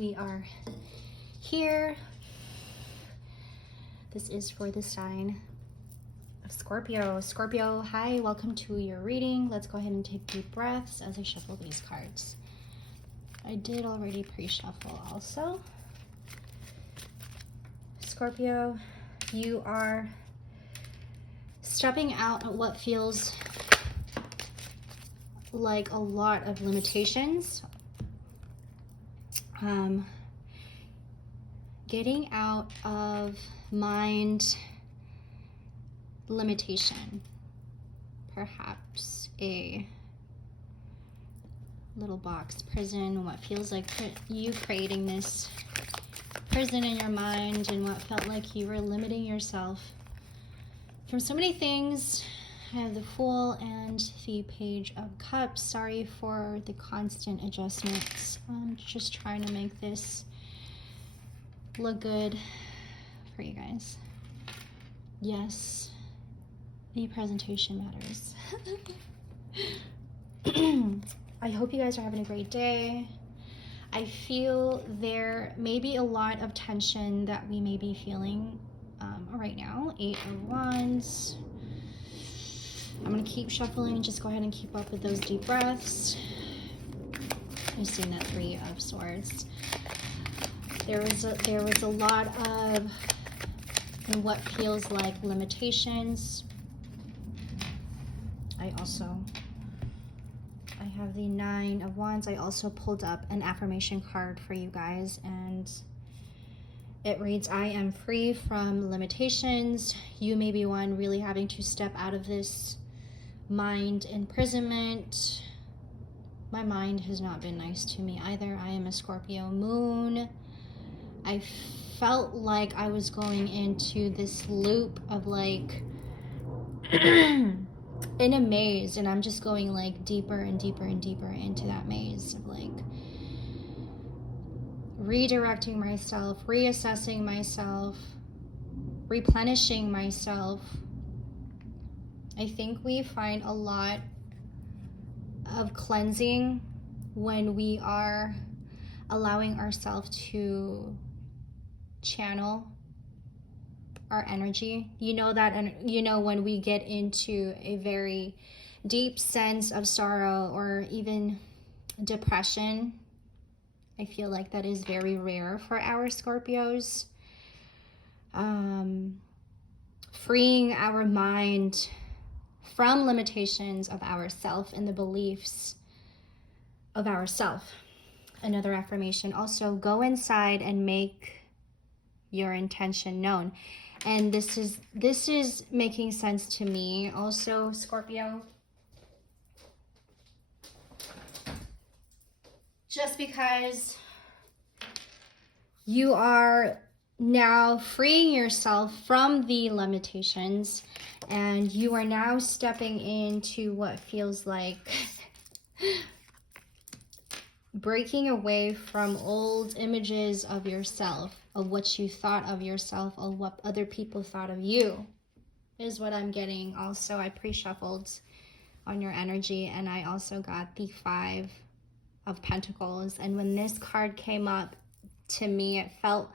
we are here. This is for the sign of Scorpio. Scorpio, hi, welcome to your reading. Let's go ahead and take deep breaths as I shuffle these cards. I did already pre-shuffle also. Scorpio, you are stepping out of what feels like a lot of limitations. Getting out of mind limitation. Perhaps a little box prison, what feels like you creating this prison in your mind, and what felt like you were limiting yourself from so many things. I have the Fool and the Page of Cups. Sorry for the constant adjustments. I'm just trying to make this look good for you guys. Yes, the presentation matters. I hope you guys are having a great day. I feel there may be a lot of tension that we may be feeling right now. 8 of Wands. I'm going to keep shuffling. Just go ahead and keep up with those deep breaths. I've seen that 3 of Swords. There was a lot of what feels like limitations. I have the 9 of Wands. I also pulled up an affirmation card for you guys, and it reads, I am free from limitations. You may be one really having to step out of this mind imprisonment. My mind has not been nice to me either. I am a Scorpio moon. I felt like I was going into this loop of like in a maze, and I'm just going like deeper and deeper and deeper into that maze of like redirecting myself, reassessing myself, replenishing myself. I think we find a lot of cleansing when we are allowing ourselves to channel our energy. You know that, and you know when we get into a very deep sense of sorrow or even depression, I feel like that is very rare for our Scorpios. Freeing our mind from limitations of ourself and the beliefs of ourself. Another affirmation, also go inside and make your intention known. And this is making sense to me also, Scorpio. Just because you are now freeing yourself from the limitations, and you are now stepping into what feels like breaking away from old images of yourself, of what you thought of yourself, of what other people thought of you, is what I'm getting. Also, I pre-shuffled on your energy, and I also got the 5 of Pentacles. And when this card came up to me, it felt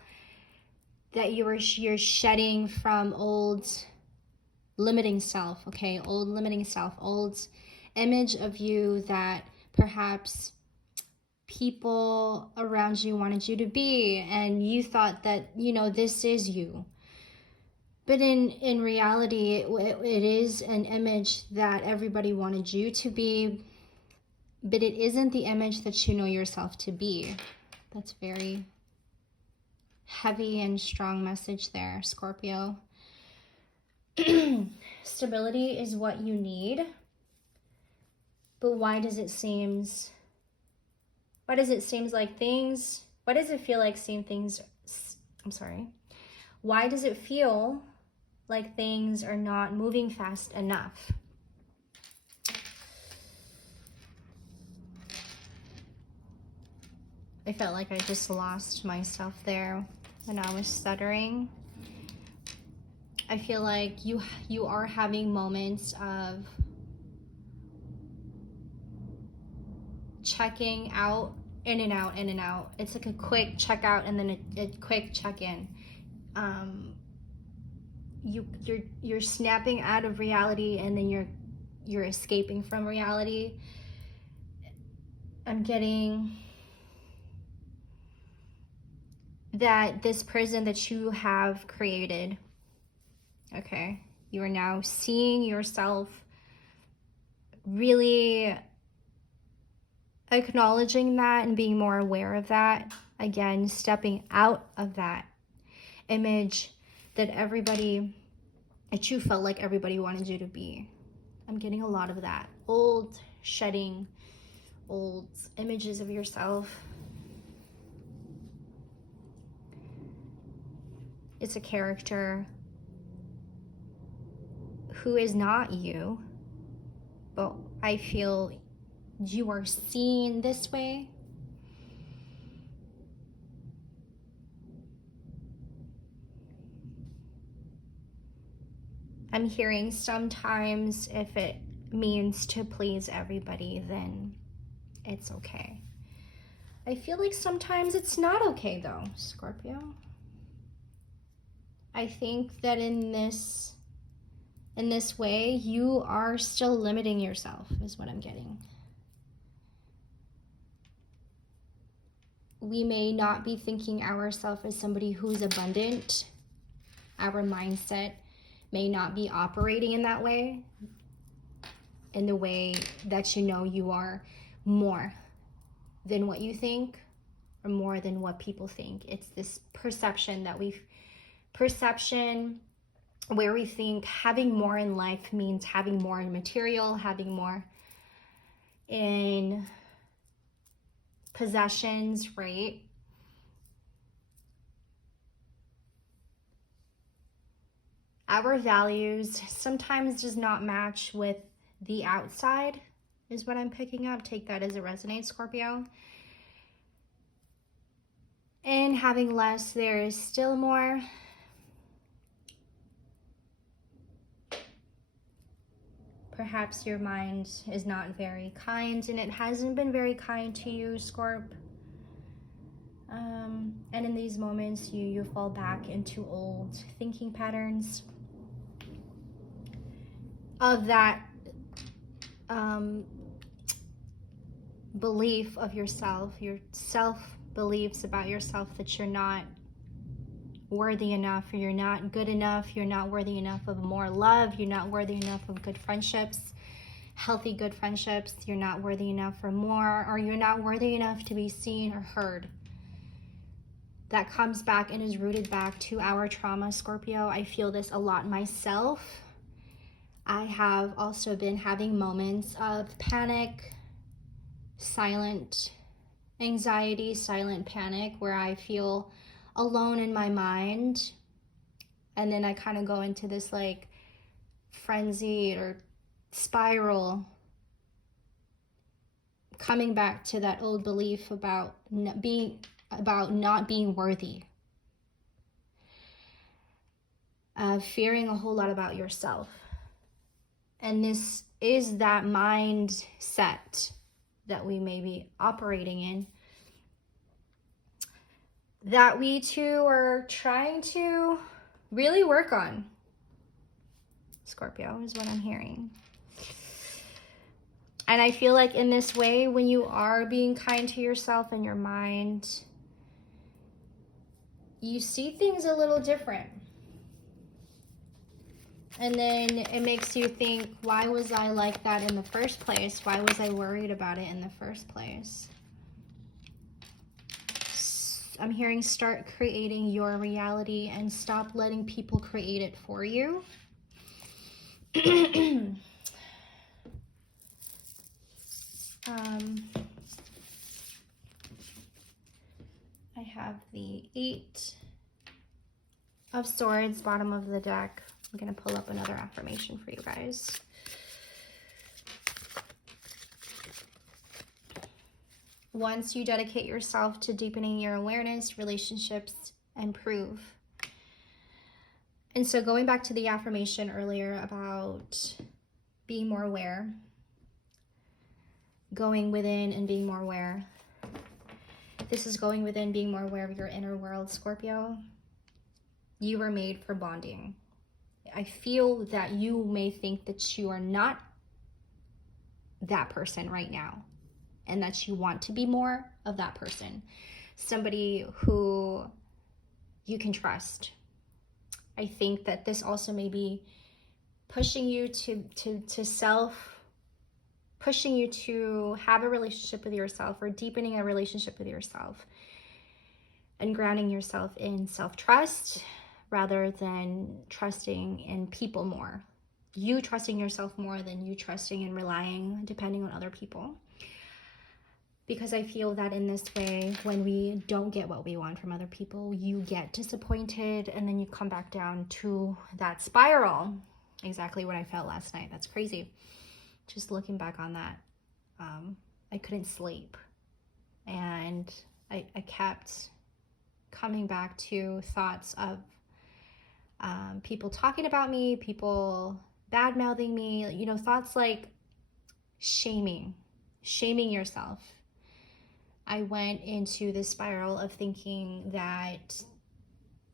that you're shedding from old limiting self, okay? Old limiting self, old image of you that perhaps people around you wanted you to be, and you thought that, you know, this is you. But in reality, it is an image that everybody wanted you to be, but it isn't the image that you know yourself to be. That's very heavy and strong message there, Scorpio. Stability is what you need, but why does it seem like things, why does it feel like why does it feel like things are not moving fast enough? I felt like I just lost myself there when I was stuttering. I feel like you are having moments of checking out in and out, in and out. It's like a quick check out and then a quick check in. You're snapping out of reality and then you're escaping from reality. I'm getting that this prison that you have created, okay, you are now seeing yourself, really acknowledging that and being more aware of that. Again, stepping out of that image that you felt like everybody wanted you to be. I'm getting a lot of that. Shedding old images of yourself. It's a character who is not you, but I feel you are seen this way. I'm hearing sometimes if it means to please everybody, then it's okay. I feel like sometimes it's not okay though, Scorpio. I think that in this way, you are still limiting yourself, is what I'm getting. We may not be thinking ourselves as somebody who's abundant. Our mindset may not be operating in that way, in the way that you know you are more than what you think or more than what people think. It's this perception where we think having more in life means having more in material, having more in possessions, right? Our values sometimes does not match with the outside, is what I'm picking up. Take that as it resonates, Scorpio. And having less, there is still more. Perhaps your mind is not very kind, and it hasn't been very kind to you, Scorp. And in these moments, you fall back into old thinking patterns of that belief of yourself, your self-beliefs about yourself, that you're not worthy enough, or you're not good enough, you're not worthy enough of more love, you're not worthy enough of good friendships, healthy good friendships, you're not worthy enough for more, or you're not worthy enough to be seen or heard. That comes back and is rooted back to our trauma, Scorpio. I feel this a lot myself. I have also been having moments of panic, silent anxiety, silent panic, where I feel alone in my mind, and then I kind of go into this like frenzy or spiral, coming back to that old belief about not being worthy, fearing a whole lot about yourself. And this is that mindset that we may be operating in, that we too are trying to really work on, Scorpio, is what I'm hearing. And I feel like in this way, when you are being kind to yourself and your mind, you see things a little different. And then it makes you think, why was I like that in the first place? Why was I worried about it in the first place? I'm hearing start creating your reality and stop letting people create it for you. I have the 8 of Swords, bottom of the deck. I'm going to pull up another affirmation for you guys. Once you dedicate yourself to deepening your awareness, relationships improve. And so going back to the affirmation earlier about being more aware, going within and being more aware, This is going within, being more aware of your inner world, Scorpio. You were made for bonding. I feel that you may think that you are not that person right now, and that you want to be more of that person. Somebody who you can trust. I think that this also may be pushing you pushing you to have a relationship with yourself, or deepening a relationship with yourself, and grounding yourself in self-trust rather than trusting in people more. You trusting yourself more than you trusting and relying, depending on other people. Because I feel that in this way, when we don't get what we want from other people, you get disappointed, and then you come back down to that spiral. Exactly what I felt last night. That's crazy. Just looking back on that, I couldn't sleep. And I kept coming back to thoughts of people talking about me, people bad-mouthing me, you know, thoughts like shaming yourself. I went into this spiral of thinking that,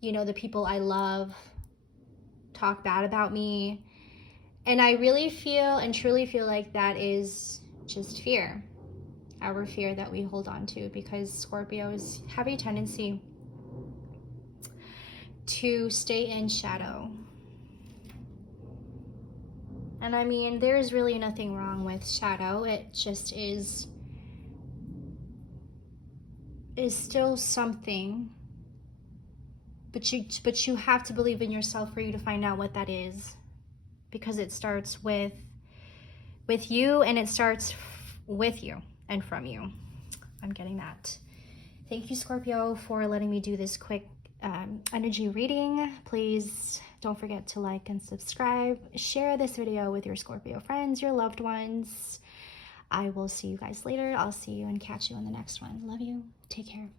you know, the people I love talk bad about me. And I really feel and truly feel like that is just fear. Our fear that we hold on to, because Scorpios have a tendency to stay in shadow. And I mean, there's really nothing wrong with shadow. It just is still something. But you have to believe in yourself for you to find out what that is. Because it starts with you, and it starts with you and from you. I'm getting that. Thank you, Scorpio, for letting me do this quick energy reading. Please don't forget to like and subscribe. Share this video with your Scorpio friends, your loved ones. I will see you guys later. I'll see you and catch you in the next one. Love you. Take care.